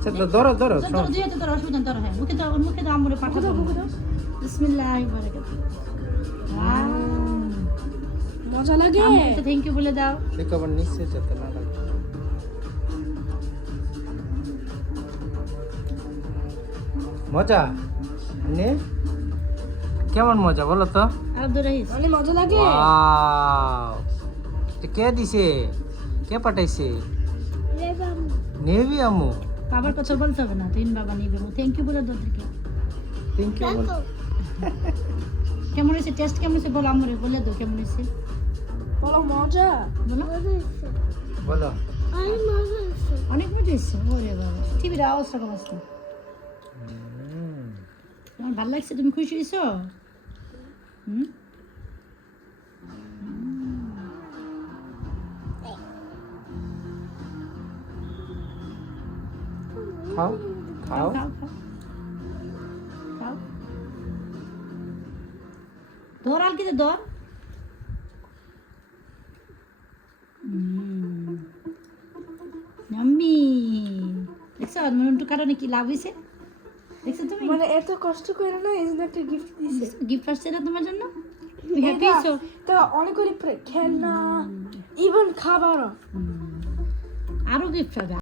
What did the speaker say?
আচ্ছা ধরো ধরো ধরো দিয়ে তো ধরো অসুবিধা ধরো হ্যাঁ মুখে দাও আমরে পাঠা দাও বিসমিল্লাহির বারাকাতুহু মজা লাগে আমি একটা থ্যাংক ইউ বলে দাও দেখো আবার নিচে যেতে না লাগে মজা নে কেমন মজা বলো তো আব্দুর রহিস অনেক মজা লাগে ওয়াও এটা কে দিছে কে পাঠাইছে নেভি আম্মু বাবার কথা বলতে হবে না তিন বাবা নিবে থ্যাংক ইউ বলে দাও থেকে থ্যাংক ইউ কেমন হয়েছে টেস্ট কেমন হয়েছে বলো আমরে বলে দাও কেমন হয়েছে বলো মজা বলো বলো অনেক মজা হয়েছে ওরে বাবা টিভির আওয়াজটা কম আসছে তোমার ভালো লাগছে তুমি খুশি হয়েছো হুম খাও খাও খাও খাও খাও দৌড় আল কিতে দৌড় নাম্মি দেখছো মনটু কারণে কি লাভ হয়েছে দেখছো তুমি মানে এত কষ্ট করে না এই জন্য একটা গিফট দিছে গিফট আসছে না তোমার জন্য তুমি হ্যাপি হয়েছো তো অনেকগুলি খেলনা ইভেন খাবারও আরো গিফট হবে